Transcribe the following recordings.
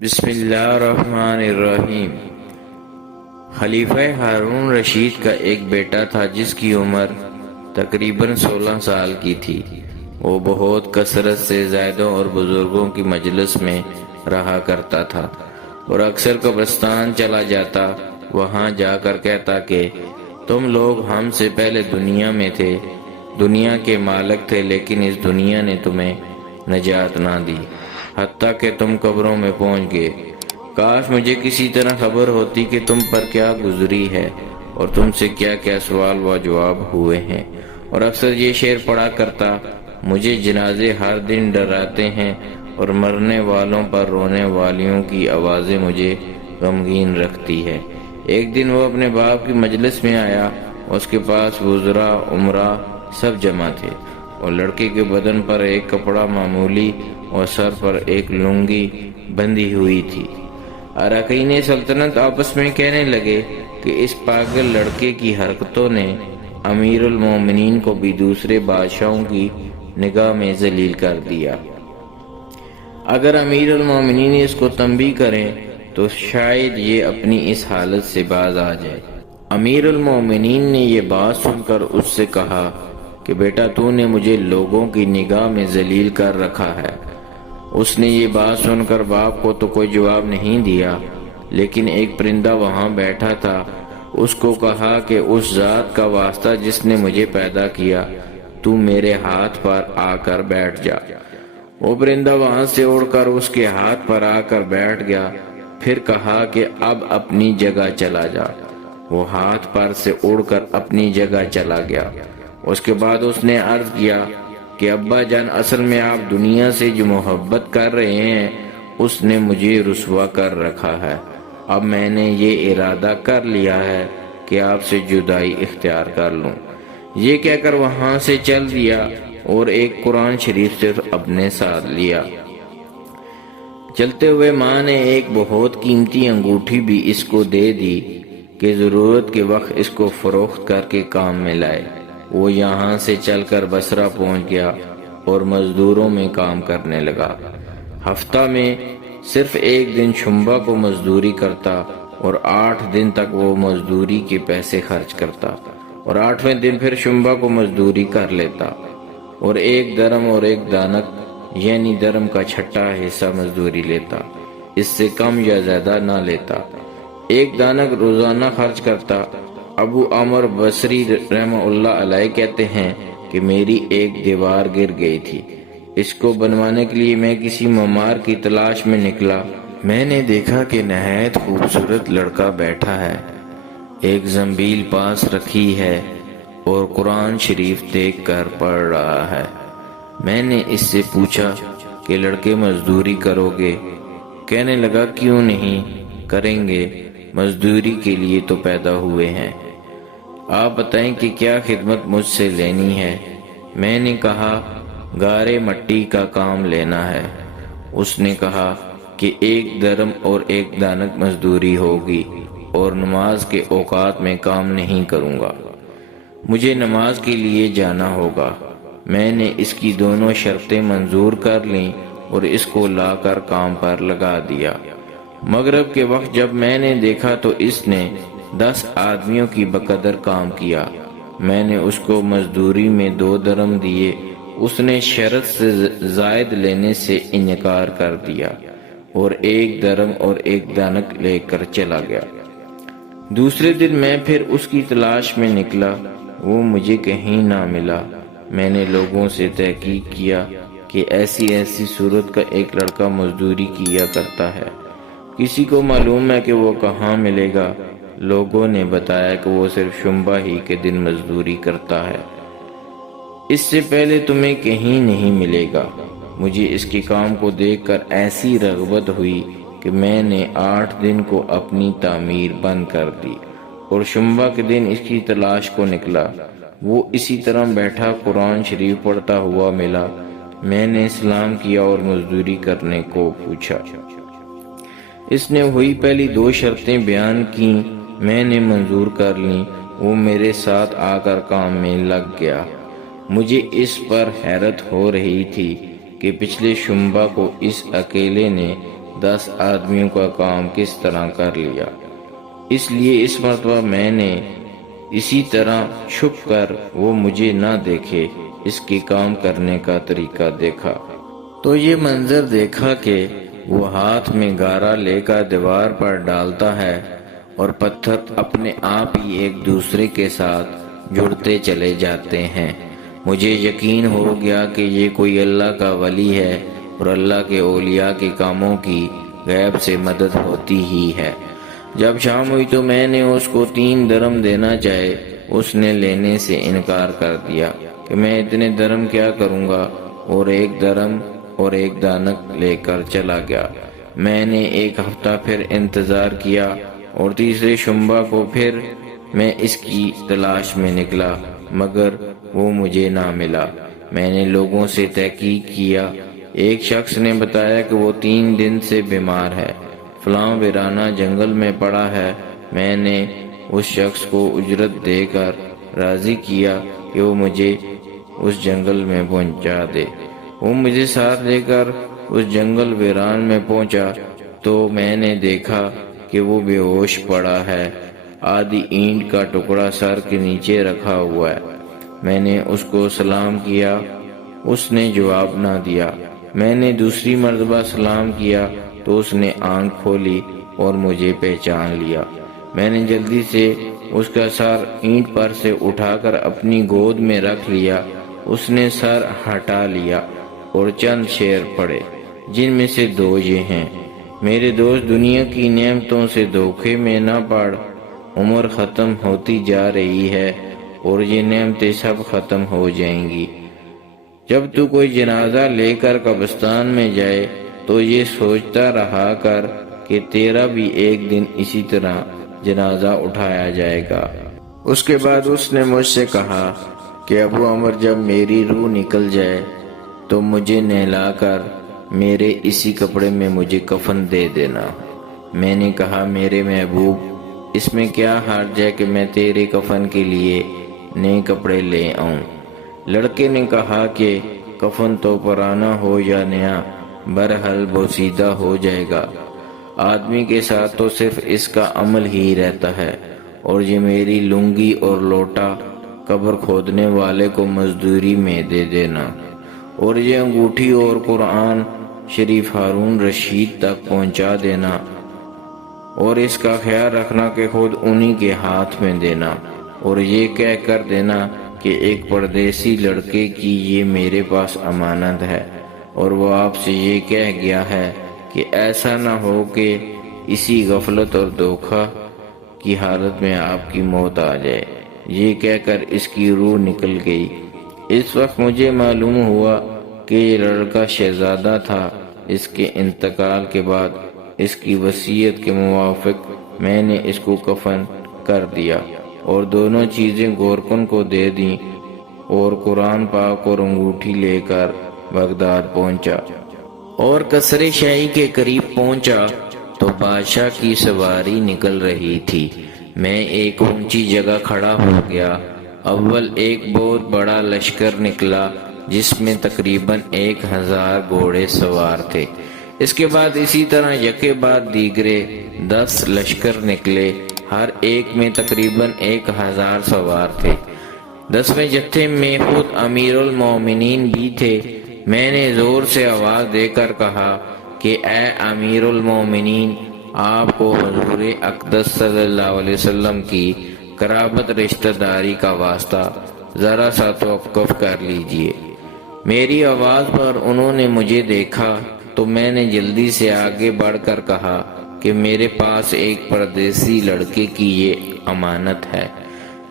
بسم اللہ الرحمن الرحیم۔ خلیفہ ہارون رشید کا ایک بیٹا تھا جس کی عمر تقریباً 16 سال کی تھی۔ وہ بہت کثرت سے زائدوں اور بزرگوں کی مجلس میں رہا کرتا تھا اور اکثر قبرستان چلا جاتا، وہاں جا کر کہتا کہ تم لوگ ہم سے پہلے دنیا میں تھے، دنیا کے مالک تھے، لیکن اس دنیا نے تمہیں نجات نہ دی حتیٰ کہ تم قبروں میں پہنچ گئے۔ کاش مجھے کسی طرح خبر ہوتی کہ تم پر کیا گزری ہے اور تم سے کیا کیا سوال و جواب ہوئے ہیں۔ اور اکثر یہ شعر پڑھا کرتا، مجھے جنازے ہر دن ڈراتے ہیں اور مرنے والوں پر رونے والیوں کی آوازیں مجھے غمگین رکھتی ہے۔ ایک دن وہ اپنے باپ کی مجلس میں آیا، اس کے پاس وزراء، امراء سب جمع تھے اور لڑکے کے بدن پر ایک کپڑا معمولی اور سر پر ایک لنگی بندھی ہوئی تھی۔ اراکین سلطنت آپس میں کہنے لگے کہ اس پاگل لڑکے کی حرکتوں نے امیر المومنین کو بھی دوسرے بادشاہوں کی نگاہ میں ذلیل کر دیا۔ اگر امیر المومنین اس کو تنبیہ کریں تو شاید یہ اپنی اس حالت سے باز آ جائے۔ امیر المومنین نے یہ بات سن کر اس سے کہا کہ بیٹا، تو نے مجھے لوگوں کی نگاہ میں ذلیل کر رکھا ہے۔ اس نے یہ بات سن کر باپ کو تو کوئی جواب نہیں دیا، لیکن ایک پرندہ وہاں بیٹھا تھا، اس کو کہا کہ اس ذات کا واسطہ جس نے مجھے پیدا کیا، تو میرے ہاتھ پر آ کر بیٹھ جا۔ وہ پرندہ وہاں سے اڑ کر اس کے ہاتھ پر آ کر بیٹھ گیا، پھر کہا کہ اب اپنی جگہ چلا جا۔ وہ ہاتھ پر سے اڑ کر اپنی جگہ چلا گیا۔ اس کے بعد اس نے عرض کیا کہ ابا جان، اصل میں آپ دنیا سے جو محبت کر رہے ہیں اس نے مجھے رسوا کر رکھا ہے۔ اب میں نے یہ ارادہ کر لیا ہے کہ آپ سے جدائی اختیار کر لوں۔ یہ کہہ کر وہاں سے چل دیا اور ایک قرآن شریف صرف اپنے ساتھ لیا۔ چلتے ہوئے ماں نے ایک بہت قیمتی انگوٹھی بھی اس کو دے دی کہ ضرورت کے وقت اس کو فروخت کر کے کام میں لائے۔ وہ یہاں سے چل کر بصرہ پہنچ گیا اور مزدوروں میں کام کرنے لگا۔ ہفتہ میں صرف ایک دن شنبہ کو مزدوری کرتا اور 8 دن تک وہ مزدوری کے پیسے خرچ کرتا اور 8ویں دن پھر شنبہ کو مزدوری کر لیتا اور 1 درم اور 1 دانک یعنی درم کا چھٹا حصہ مزدوری لیتا، اس سے کم یا زیادہ نہ لیتا۔ 1 دانک روزانہ خرچ کرتا۔ ابو عمر بصری رحمہ اللہ علیہ کہتے ہیں کہ میری ایک دیوار گر گئی تھی، اس کو بنوانے کے لیے میں کسی معمار کی تلاش میں نکلا۔ میں نے دیکھا کہ نہایت خوبصورت لڑکا بیٹھا ہے، ایک زنبیل پاس رکھی ہے اور قرآن شریف دیکھ کر پڑھ رہا ہے۔ میں نے اس سے پوچھا کہ لڑکے مزدوری کرو گے؟ کہنے لگا کیوں نہیں کریں گے، مزدوری کے لیے تو پیدا ہوئے ہیں۔ آپ بتائیں کہ کیا خدمت مجھ سے لینی ہے؟ میں نے کہا گارے مٹی کا کام لینا ہے۔ اس نے کہا کہ 1 درم اور 1 دانک مزدوری ہوگی اور نماز کے اوقات میں کام نہیں کروں گا، مجھے نماز کے لیے جانا ہوگا۔ میں نے اس کی دونوں شرطیں منظور کر لیں اور اس کو لا کر کام پر لگا دیا۔ مغرب کے وقت جب میں نے دیکھا تو اس نے 10 آدمیوں کی بقدر کام کیا۔ میں نے اس کو مزدوری میں 2 درم دیے، اس نے شرط سے زائد لینے سے انکار کر دیا اور 1 درم اور 1 دانک لے کر چلا گیا۔ دوسرے دن میں پھر اس کی تلاش میں نکلا، وہ مجھے کہیں نہ ملا۔ میں نے لوگوں سے تحقیق کیا کہ ایسی صورت کا ایک لڑکا مزدوری کیا کرتا ہے، کسی کو معلوم ہے کہ وہ کہاں ملے گا؟ لوگوں نے بتایا کہ وہ صرف شنبہ ہی کے دن مزدوری کرتا ہے، اس سے پہلے تمہیں کہیں نہیں ملے گا۔ مجھے اس کے کام کو دیکھ کر ایسی رغبت ہوئی کہ میں نے 8 دن کو اپنی تعمیر بند کر دی اور شنبہ کے دن اس کی تلاش کو نکلا۔ وہ اسی طرح بیٹھا قرآن شریف پڑھتا ہوا ملا۔ میں نے سلام کیا اور مزدوری کرنے کو پوچھا۔ اس نے وہی پہلی 2 شرطیں بیان کی، میں نے منظور کر لیں۔ وہ میرے ساتھ آ کر کام میں لگ گیا۔ مجھے اس پر حیرت ہو رہی تھی کہ پچھلے شنبہ کو اس اکیلے نے 10 آدمیوں کا کام کس طرح کر لیا۔ اس لیے اس مرتبہ میں نے اسی طرح چھپ کر وہ مجھے نہ دیکھے اس کے کام کرنے کا طریقہ دیکھا تو یہ منظر دیکھا کہ وہ ہاتھ میں گارا لے کر دیوار پر ڈالتا ہے اور پتھر اپنے آپ ہی ایک دوسرے کے ساتھ جڑتے چلے جاتے ہیں۔ مجھے یقین ہو گیا کہ یہ کوئی اللہ کا ولی ہے اور اللہ کے اولیاء کے کاموں کی غیب سے مدد ہوتی ہی ہے۔ جب شام ہوئی تو میں نے اس کو 3 درم دینا چاہے، اس نے لینے سے انکار کر دیا کہ میں اتنے درم کیا کروں گا، اور 1 درم اور 1 دانک لے کر چلا گیا۔ میں نے 1 ہفتہ پھر انتظار کیا اور تیسرے شنبہ کو پھر میں اس کی تلاش میں نکلا، مگر وہ مجھے نہ ملا۔ میں نے لوگوں سے تحقیق کیا، ایک شخص نے بتایا کہ وہ 3 دن سے بیمار ہے، فلاں ویرانہ جنگل میں پڑا ہے۔ میں نے اس شخص کو اجرت دے کر راضی کیا کہ وہ مجھے اس جنگل میں پہنچا دے۔ وہ مجھے ساتھ لے کر اس جنگل ویران میں پہنچا تو میں نے دیکھا کہ وہ بے ہوش پڑا ہے، آدھی اینٹ کا ٹکڑا سر کے نیچے رکھا ہوا ہے۔ میں نے اس کو سلام کیا، اس نے جواب نہ دیا۔ میں نے دوسری مرتبہ سلام کیا تو اس نے آنکھ کھولی اور مجھے پہچان لیا۔ میں نے جلدی سے اس کا سر اینٹ پر سے اٹھا کر اپنی گود میں رکھ لیا۔ اس نے سر ہٹا لیا اور چند شعر پڑھے، جن میں سے 2 یہ ہیں: میرے دوست، دنیا کی نعمتوں سے دھوکے میں نہ پڑ، عمر ختم ہوتی جا رہی ہے اور یہ نعمتیں سب ختم ہو جائیں گی۔ جب تو کوئی جنازہ لے کر قبرستان میں جائے تو یہ سوچتا رہا کر کہ تیرا بھی ایک دن اسی طرح جنازہ اٹھایا جائے گا۔ اس کے بعد اس نے مجھ سے کہا کہ ابو عمر، جب میری روح نکل جائے تو مجھے نہلا کر میرے اسی کپڑے میں مجھے کفن دے دینا۔ میں نے کہا، میرے محبوب، اس میں کیا حرج ہے کہ میں تیرے کفن کے لیے نئے کپڑے لے آؤں؟ لڑکے نے کہا کہ کفن تو پرانا ہو یا نیا، برحال بوسیدہ ہو جائے گا۔ آدمی کے ساتھ تو صرف اس کا عمل ہی رہتا ہے، اور یہ میری لنگی اور لوٹا قبر کھودنے والے کو مزدوری میں دے دینا، اور یہ انگوٹھی اور قرآن شریف ہارون رشید تک پہنچا دینا، اور اس کا خیال رکھنا کہ خود انہی کے ہاتھ میں دینا، اور یہ کہہ کر دینا کہ ایک پردیسی لڑکے کی یہ میرے پاس امانت ہے، اور وہ آپ سے یہ کہہ گیا ہے کہ ایسا نہ ہو کہ اسی غفلت اور دھوکہ کی حالت میں آپ کی موت آ جائے۔ یہ کہہ کر اس کی روح نکل گئی۔ اس وقت مجھے معلوم ہوا کہ یہ لڑکا شہزادہ تھا۔ اس کے انتقال کے بعد اس کی وصیت کے موافق میں نے اس کو کفن کر دیا اور دونوں چیزیں گورکن کو دے دیں، اور قرآن پاک اور انگوٹھی لے کر بغداد پہنچا، اور قصر شاہی کے قریب پہنچا تو بادشاہ کی سواری نکل رہی تھی۔ میں ایک اونچی جگہ کھڑا ہو گیا۔ اول ایک بہت بڑا لشکر نکلا جس میں تقریباً 1000 گھوڑے سوار تھے۔ اس کے بعد اسی طرح یکے بعد دیگرے 10 لشکر نکلے، ہر ایک میں تقریباً 1000 سوار تھے۔ 10ویں جتھے میں خود امیر المومنین بھی تھے۔ میں نے زور سے آواز دے کر کہا کہ اے امیر المومنین، آپ کو حضور اقدس صلی اللہ علیہ وسلم کی قرابت رشتہ داری کا واسطہ ذرا سا توقف کر لیجئے۔ میری آواز پر انہوں نے مجھے دیکھا تو میں نے جلدی سے آگے بڑھ کر کہا کہ میرے پاس ایک پردیسی لڑکے کی یہ امانت ہے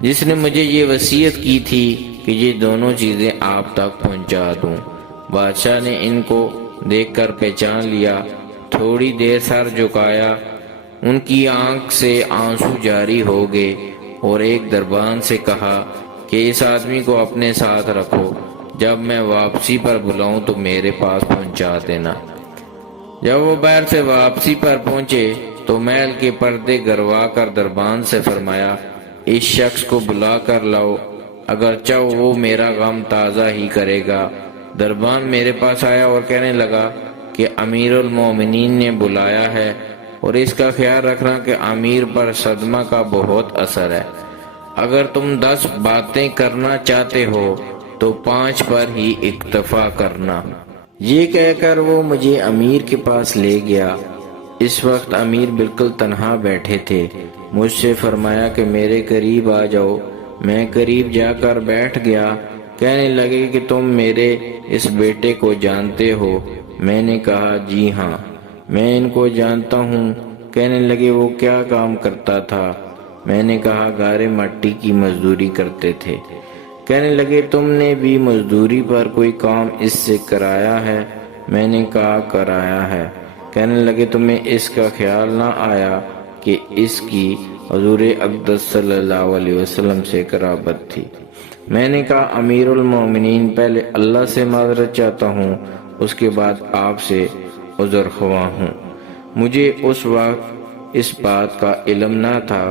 جس نے مجھے یہ وصیت کی تھی کہ یہ دونوں چیزیں آپ تک پہنچا دوں۔ بادشاہ نے ان کو دیکھ کر پہچان لیا، تھوڑی دیر سر جھکایا، ان کی آنکھ سے آنسو جاری ہو گئے، اور ایک دربان سے کہا کہ اس آدمی کو اپنے ساتھ رکھو، جب میں واپسی پر بلاؤں تو میرے پاس پہنچا دینا۔ جب وہ باہر سے واپسی پر پہنچے تو محل کے پردے گروا کر دربان سے فرمایا، اس شخص کو بلا کر لاؤ، اگرچہ وہ میرا غم تازہ ہی کرے گا۔ دربان میرے پاس آیا اور کہنے لگا کہ امیر المومنین نے بلایا ہے، اور اس کا خیال رکھنا کہ امیر پر صدمہ کا بہت اثر ہے۔ اگر تم 10 باتیں کرنا چاہتے ہو تو 5 پر ہی اکتفا کرنا۔ یہ کہہ کر وہ مجھے امیر کے پاس لے گیا۔ اس وقت امیر بالکل تنہا بیٹھے تھے۔ مجھ سے فرمایا کہ میرے قریب آ جاؤ۔ میں قریب جا کر بیٹھ گیا۔ کہنے لگے کہ تم میرے اس بیٹے کو جانتے ہو؟ میں نے کہا جی ہاں، میں ان کو جانتا ہوں۔ کہنے لگے وہ کیا کام کرتا تھا؟ میں نے کہا گارے مٹی کی مزدوری کرتے تھے۔ کہنے لگے تم نے بھی مزدوری پر کوئی کام اس سے کرایا ہے؟ میں نے کہا کرایا ہے۔ کہنے لگے تمہیں اس کا خیال نہ آیا کہ اس کی حضور اقدس صلی اللہ علیہ وسلم سے قرابت تھی؟ میں نے کہا امیر المومنین، پہلے اللہ سے معذرت چاہتا ہوں، اس کے بعد آپ سے عذر خواہ ہوں۔ مجھے اس وقت اس بات کا علم نہ تھا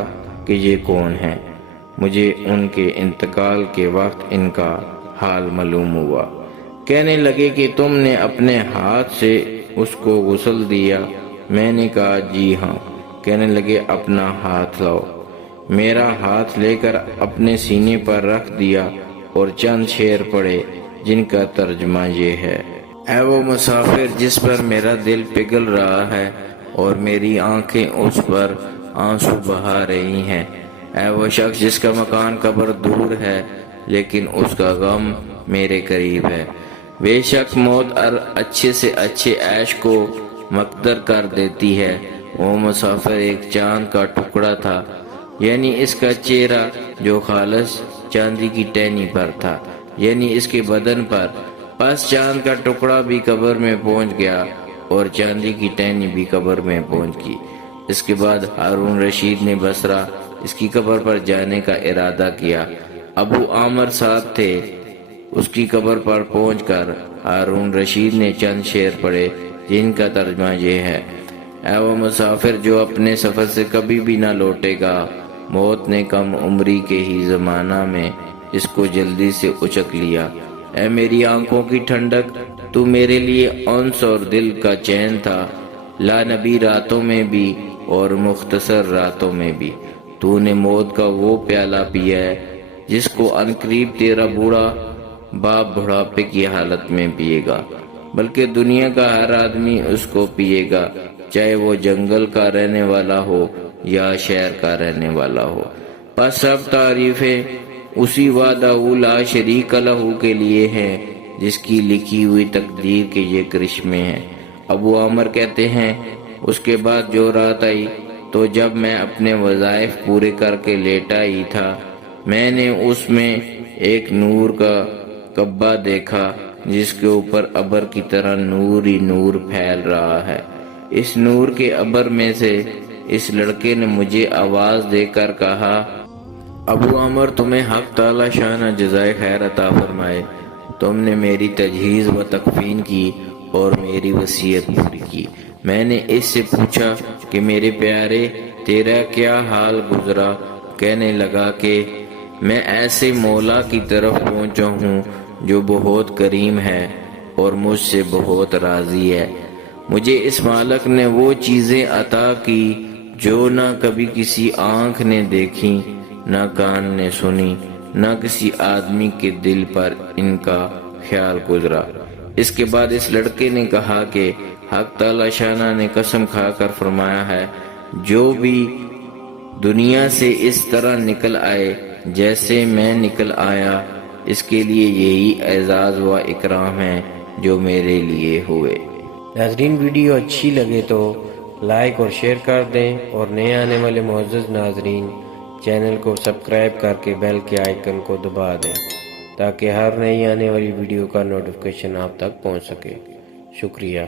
کہ یہ کون ہے۔ مجھے ان کے انتقال کے وقت ان کا حال معلوم ہوا۔ کہنے لگے کہ تم نے اپنے ہاتھ سے اس کو غسل دیا؟ میں نے کہا جی ہاں۔ کہنے لگے اپنا ہاتھ لاؤ۔ میرا ہاتھ لے کر اپنے سینے پر رکھ دیا اور چند شعر پڑھے جن کا ترجمہ یہ ہے: اے وہ مسافر جس پر میرا دل پگھل رہا ہے اور میری آنکھیں اس پر آنسو بہا رہی ہیں، اے وہ شخص جس کا مکان قبر دور ہے لیکن اس کا غم میرے قریب ہے، بے شک موت اچھے سے اچھے عیش کو مقدر کر دیتی ہے۔ وہ مسافر ایک چاند کا ٹکڑا تھا، یعنی اس کا چہرہ جو خالص چاندی کی ٹہنی پر تھا، یعنی اس کے بدن پر۔ پس چاند کا ٹکڑا بھی قبر میں پہنچ گیا اور چاندی کی ٹہنی بھی قبر میں پہنچ گئی۔ اس کے بعد ہارون رشید نے بصرہ اس کی قبر پر جانے کا ارادہ کیا۔ ابو عامر ساتھ تھے۔ اس کی قبر پر پہنچ کر ہارون رشید نے چند شعر پڑھے جن کا ترجمہ یہ ہے: اے وہ مسافر جو اپنے سفر سے کبھی بھی نہ لوٹے گا، موت نے کم عمری کے ہی زمانہ میں اس کو جلدی سے اچک لیا۔ اے میری آنکھوں کی ٹھنڈک، تو میرے لیے انس اور دل کا چین تھا، لا نبی راتوں میں بھی اور مختصر راتوں میں بھی۔ تو نے موت کا وہ پیالہ پیا ہے جس کو عنقریب تیرا بوڑھا باپ بڑھاپے کی حالت میں پیے گا، بلکہ دنیا کا ہر آدمی اس کو پیے گا، چاہے وہ جنگل کا رہنے والا ہو یا شہر کا رہنے والا ہو۔ پس سب تعریفیں اسی وحدہ لا شریک لہ کے لیے ہیں جس کی لکھی ہوئی تقدیر کے یہ کرشمے ہیں۔ ابو عامر کہتے ہیں اس کے بعد جو رات آئی تو جب میں اپنے وظائف پورے کر کے لیٹا ہی تھا، میں نے اس میں ایک نور کا کعبہ دیکھا جس کے اوپر ابر کی طرح نور ہی نور پھیل رہا ہے۔ اس نور کے ابر میں سے اس لڑکے نے مجھے آواز دے کر کہا: ابو عامر، تمہیں حق تعالی شان جزائے خیر عطا فرمائے، تم نے میری تجہیز و تکفین کی اور میری وصیت پوری کی۔ میں نے اس سے پوچھا کہ میرے پیارے تیرا کیا حال گزرا؟ کہنے لگا کہ میں ایسے مولا کی طرف پہنچا ہوں جو بہت کریم ہے اور مجھ سے بہت راضی ہے۔ مجھے اس مالک نے وہ چیزیں عطا کی جو نہ کبھی کسی آنکھ نے دیکھی، نہ کان نے سنی، نہ کسی آدمی کے دل پر ان کا خیال گزرا۔ اس کے بعد اس لڑکے نے کہا کہ حق تعالی شانہ نے قسم کھا کر فرمایا ہے، جو بھی دنیا سے اس طرح نکل آئے جیسے میں نکل آیا، اس کے لیے یہی اعزاز و اکرام ہے جو میرے لیے ہوئے۔ ناظرین، ویڈیو اچھی لگے تو لائک اور شیئر کر دیں، اور نئے آنے والے معزز ناظرین چینل کو سبسکرائب کر کے بیل کے آئیکن کو دبا دیں تاکہ ہر نئی آنے والی ویڈیو کا نوٹیفیکیشن آپ تک پہنچ سکے۔ شکریہ۔